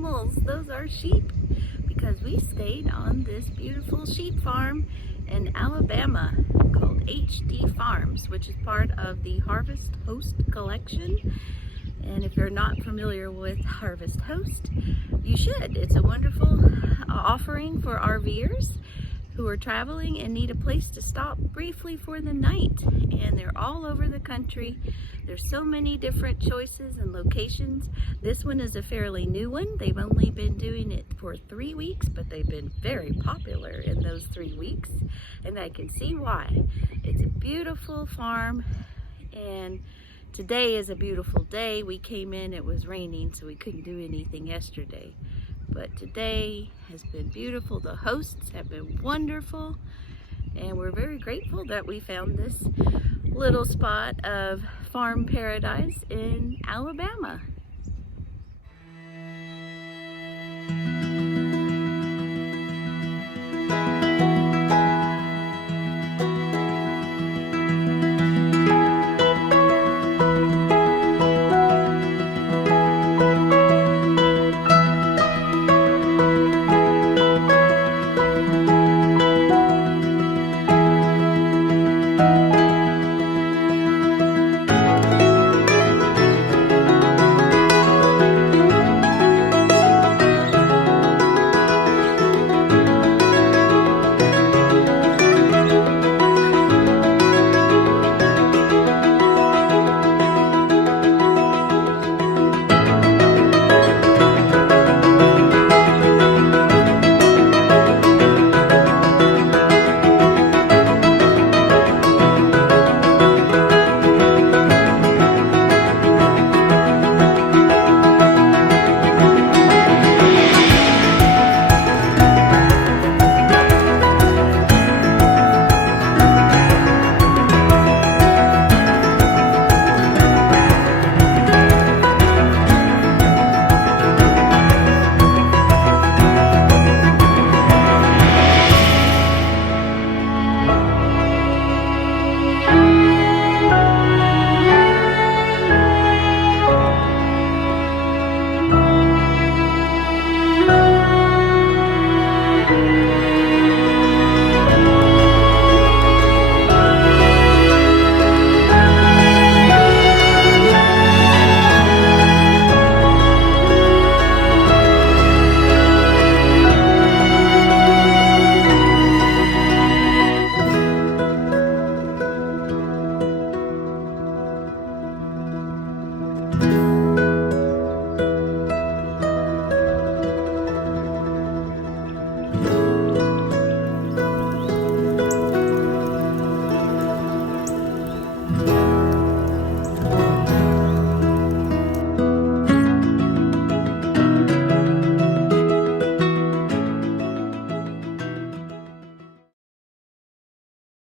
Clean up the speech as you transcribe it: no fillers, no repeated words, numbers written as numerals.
animals. Those are sheep, because we stayed on this beautiful sheep farm in Alabama called HD Farms, which is part of the Harvest Host collection. And if you're not familiar with Harvest Host, you should. It's a wonderful offering for RVers who are traveling and need a place to stop briefly for the night. And they're all over the country. There's so many different choices and locations. This one is a fairly new one. They've only been doing it for 3 weeks, but they've been very popular in those 3 weeks. And I can see why. It's a beautiful farm, and today is a beautiful day. We came in, it was raining, so we couldn't do anything yesterday. But today has been beautiful. The hosts have been wonderful, and we're very grateful that we found this little spot of farm paradise in Alabama.